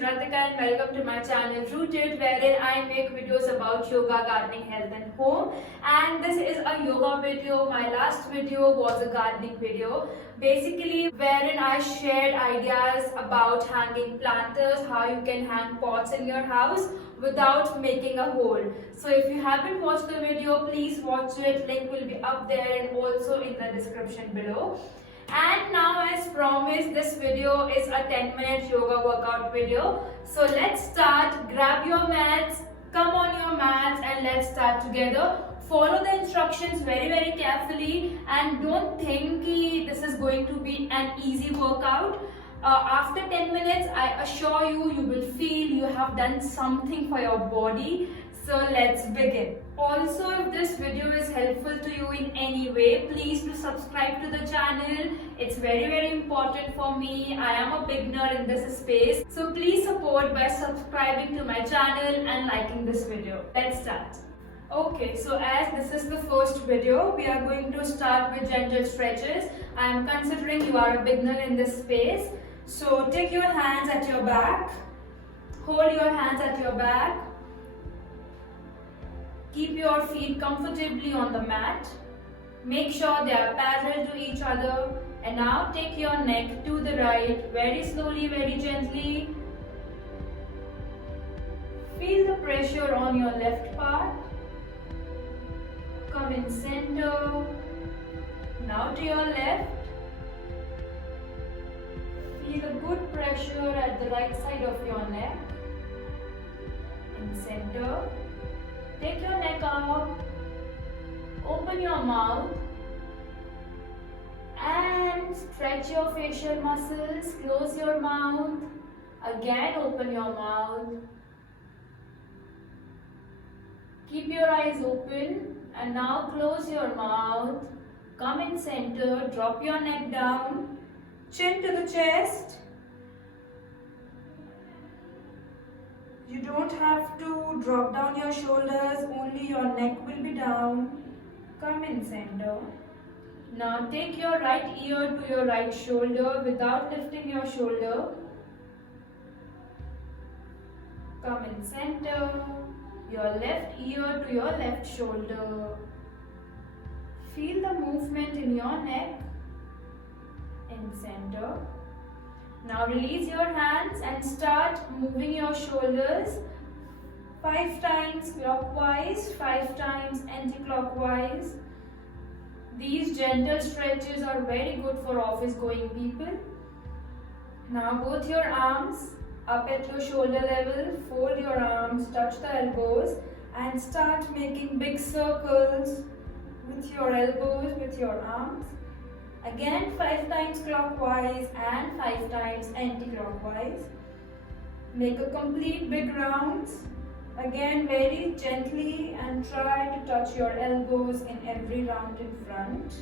Ratika and welcome to my channel Rooted, wherein I make videos about yoga, gardening, health and home. And this is a yoga video. My last video was a gardening video, basically wherein I shared ideas about hanging planters, how you can hang pots in your house without making a hole. So if you haven't watched the video, please watch it. Link will be up there and also in the description below. And now, as promised, this video is a 10-minute yoga workout video. So let's start. Grab your mats, come on your mats and let's start together. Follow the instructions very carefully and don't think this is going to be an easy workout. After 10 minutes, I assure you, you will feel you have done something for your body. So let's begin. Also, if this video is helpful to you in any way, please do subscribe to the channel. It's very important for me. I am a beginner in this space. So please support by subscribing to my channel and liking this video. Let's start. Okay, so as this is the first video, we are going to start with gentle stretches. I am considering you are a beginner in this space. So take your hands at your back. Hold your hands at your back. Keep your feet comfortably on the mat. Make sure they are parallel to each other. And now take your neck to the right, very slowly, very gently. Feel the pressure on your left part. Come in center. Now to your left. Feel a good pressure at the right side of your neck. In center. Take your neck out, open your mouth and stretch your facial muscles, close your mouth, again open your mouth. Keep your eyes open and now close your mouth, come in center, drop your neck down, chin to the chest. You don't have to drop down your shoulders, only your neck will be down. Come in center. Now take your right ear to your right shoulder without lifting your shoulder. Come in center. Your left ear to your left shoulder. Feel the movement in your neck. In center. Now release your hands and start moving your shoulders 5 times clockwise, 5 times anti-clockwise. These gentle stretches are very good for office going people. Now both your arms up at your shoulder level, fold your arms, touch the elbows and start making big circles with your elbows, with your arms. Again 5 times clockwise and 5 times anti-clockwise. Make a complete big rounds. Again very gently and try to touch your elbows in every round in front.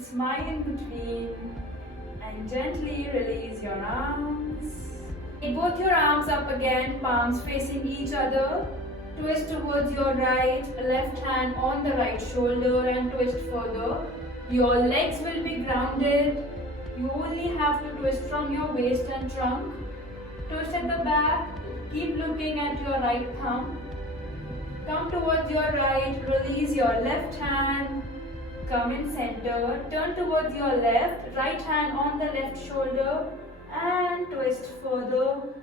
Smile in between and gently release your arms. Take both your arms up again, palms facing each other. Twist towards your right, left hand on the right shoulder and twist further. Your legs will be grounded. You only have to twist from your waist and trunk. Twist at the back. Keep looking at your right thumb. Come towards your right, release your left hand. Come in center. Turn towards your left, right hand on the left shoulder and twist further.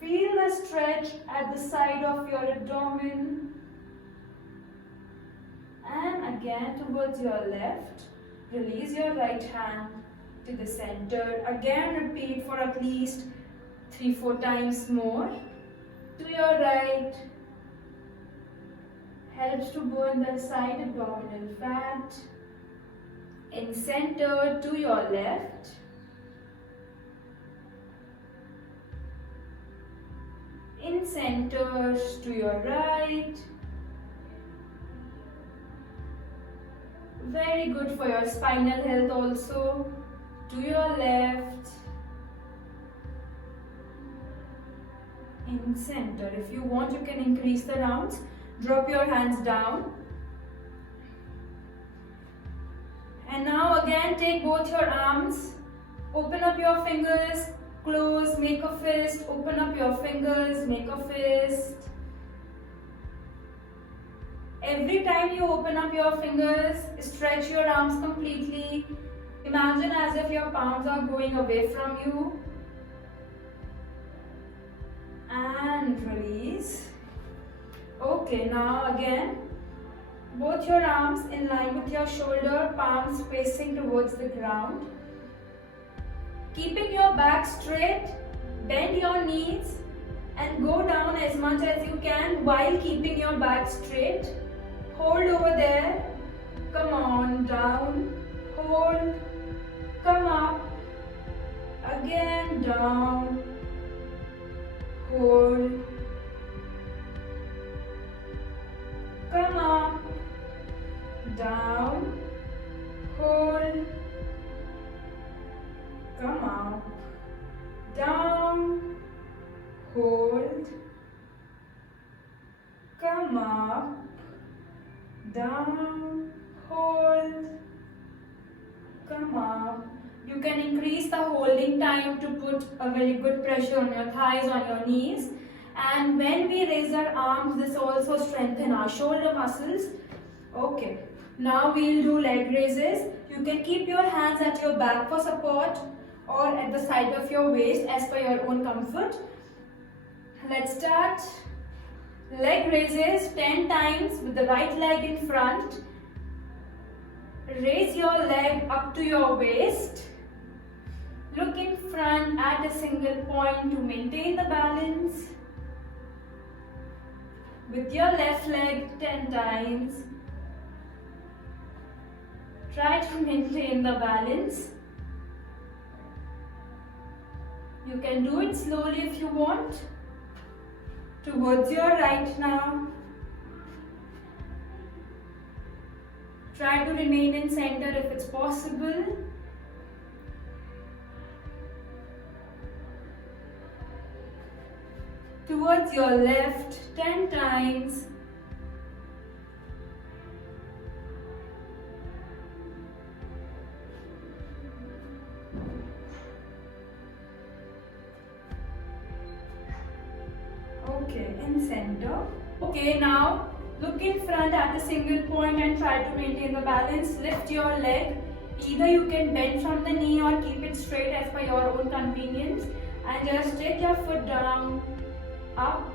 Feel the stretch at the side of your abdomen and again towards your left. Release your right hand to the center. Again repeat for at least 3-4 times more. To your right. Helps to burn the side abdominal fat. In center to your left. In center to your right. Very good for your spinal health also. To your left. In center. If you want, you can increase the rounds. Drop your hands down. And now again take both your arms Open up your fingers, close, make a fist, open up your fingers, make a fist. Every time you open up your fingers, stretch your arms completely. Imagine as if your palms are going away from you. And release. Okay, now again, both your arms in line with your shoulder, palms facing towards the ground. Keeping your back straight, bend your knees and go down as much as you can while keeping your back straight. Hold over there, come on, down, hold, come up, again, down, hold, come up, down, hold, come up, down, hold, come up, down, hold, come up. You can increase the holding time to put a very good pressure on your thighs, on your knees. And when we raise our arms, this also strengthens our shoulder muscles. Okay, now we'll do leg raises. You can keep your hands at your back for support or at the side of your waist as per your own comfort. Let's start. Leg raises 10 times with the right leg in front. Raise your leg up to your waist. Look in front at a single point to maintain the balance. With your left leg 10 times. Try to maintain the balance. You can do it slowly if you want. Towards your right now. Try to remain in center if it's possible. Towards your left 10 times. Okay, in center. Okay, now look in front at a single point and try to maintain the balance. Lift your leg. Either you can bend from the knee or keep it straight as per your own convenience. And just take your foot down, up,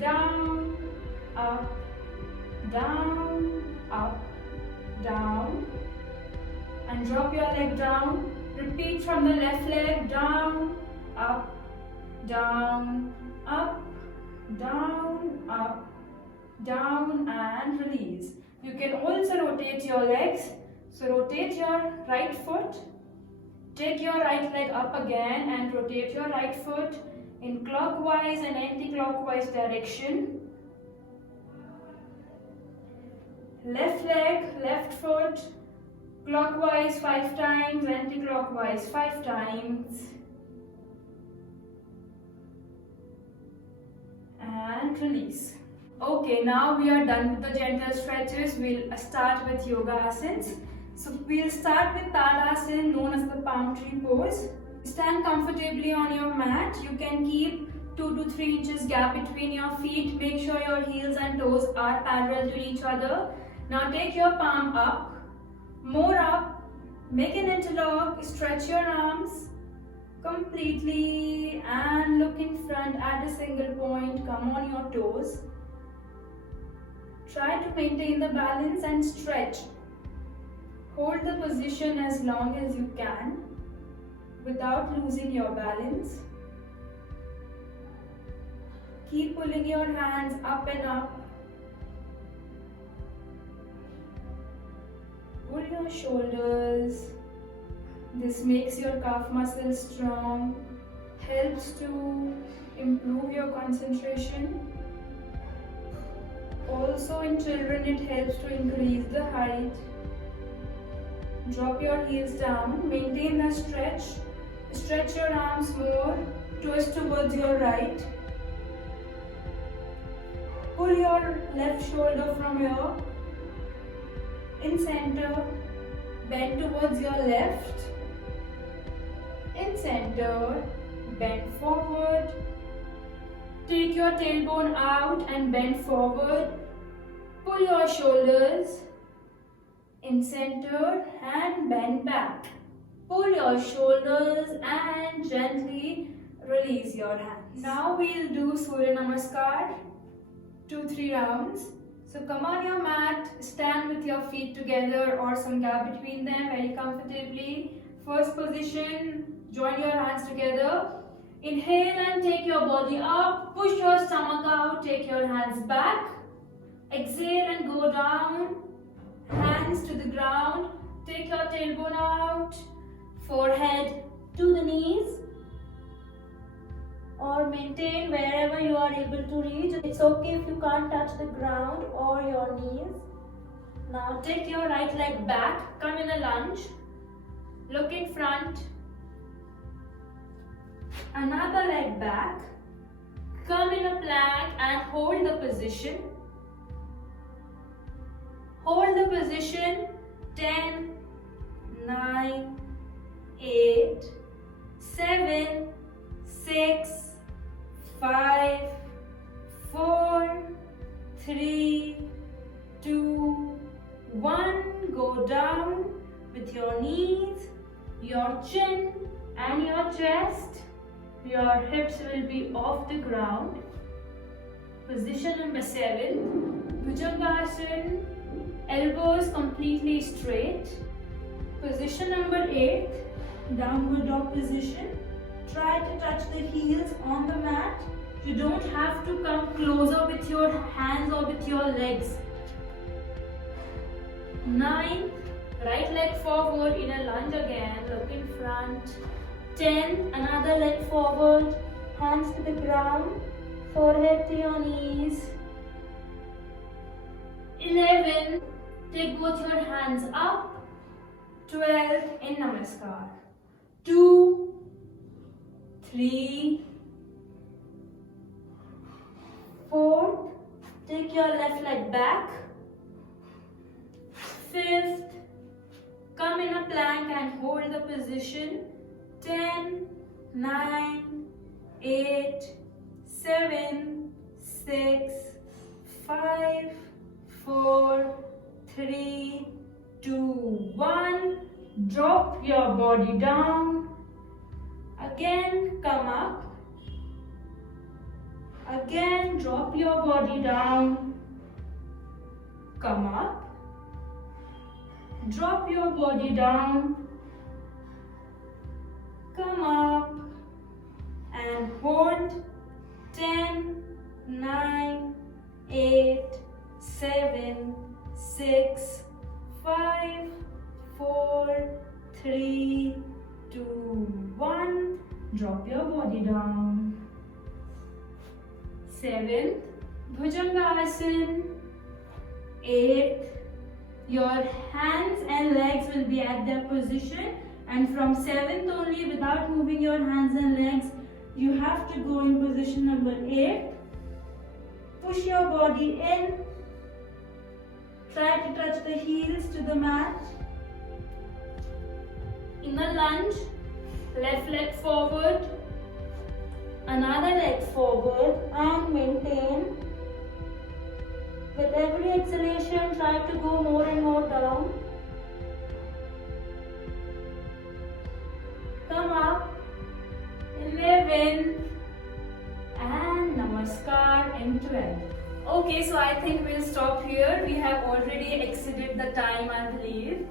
down, up, down, up, down. And drop your leg down. Repeat from the left leg, down, up, down, up, down and release. You can also rotate your legs. So rotate your right foot. Take your right leg up again and rotate your right foot in clockwise and anti-clockwise direction. Left leg, left foot, clockwise 5 times, anti-clockwise 5 times. And release. Okay, now we are done with the gentle stretches. We'll start with yoga asanas. So we'll start with Tadasana, known as the palm tree pose. Stand comfortably on your mat. You can keep 2 to 3 inches gap between your feet. Make sure your heels and toes are parallel to each other. Now take your palm up, more up, make an interlock, stretch your arms completely and look in front at a single point, come on your toes. Try to maintain the balance and stretch. Hold the position as long as you can without losing your balance. Keep pulling your hands up and up. Pull your shoulders. This makes your calf muscles strong, helps to improve your concentration. Also in children it helps to increase the height. Drop your heels down, maintain the stretch. Stretch your arms more, twist towards your right. Pull your left shoulder from here, in center, bend towards your left. center, bend forward. Take your tailbone out and bend forward. Pull your shoulders in center and bend back. Pull your shoulders and gently release your hands. Now we'll do Surya Namaskar, 2-3 rounds. So come on your mat, stand with your feet together or some gap between them very comfortably. First position, join your hands together. Inhale and take your body up, push your stomach out, take your hands back. Exhale and go down, hands to the ground, take your tailbone out, forehead to the knees, or maintain wherever you are able to reach. It's okay if you can't touch the ground or your knees. Now take your right leg back, come in a lunge, look in front, another leg back, come in a plank and hold the position. Hold the position, 10, 9, 8, 7, 6, 5, 4, 3, 2, 1. Go down with your knees, your chin and your chest. Your hips will be off the ground. Position number 7, Bhujangasana. Elbows completely straight. Position number 8, downward dog position. Try to touch the heels on the mat. You don't have to come closer with your hands or with your legs. 9, right leg forward in a lunge again, look in front. 10, another leg forward, hands to the ground, forehead to your knees. 11, take both your hands up. 12, in Namaskar. 2, 3, 4, take your left leg back. 5th, come in a plank and hold the position. 10, 9, 8, 7, 6, 5, 4, 3, 2, 1. Drop your body down. Again, come up. Again, drop your body down. Come up. Drop your body down. Come up. And hold. 10, 9, 8, 7, 6, 5, 4, 3, 2, 1. Drop your body down. 7th, Bhujangasana. 8th, your hands and legs will be at their position, and from 7th only, without moving your hands and legs, you have to go in position number 8. Push your body in. Try to touch the heels to the mat. In a lunge, left leg forward, another leg forward, and maintain. With every exhalation, try to go more and more down. Come up. 11 and Namaskar in 12. Okay, so I think we'll stop here. We have already exceeded the time, I believe.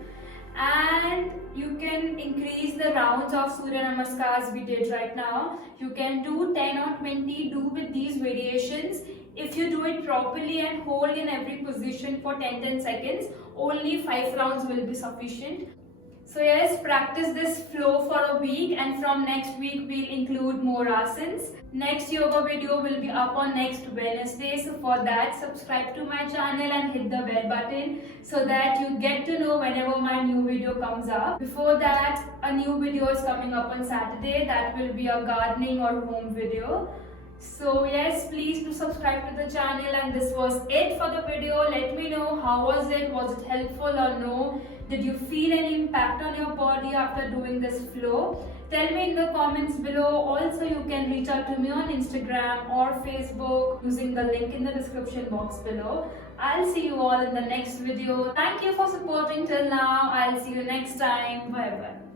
And you can increase the rounds of Surya Namaskars we did right now. You can do 10 or 20, do with these variations. If you do it properly and hold in every position for 10 seconds, only 5 rounds will be sufficient. So yes, practice this flow for a week, and from next week we'll include more asanas. Next yoga video will be up on next Wednesday. So for that, subscribe to my channel and hit the bell button so that you get to know whenever my new video comes up. Before that, a new video is coming up on Saturday. That will be a gardening or home video. So yes, please do subscribe to the channel, and this was it for the video. Let me know how was it helpful or no. Did you feel any impact on your body after doing this flow? Tell me in the comments below. Also, you can reach out to me on Instagram or Facebook using the link in the description box below. I'll see you all in the next video. Thank you for supporting till now. I'll see you next time. Bye bye.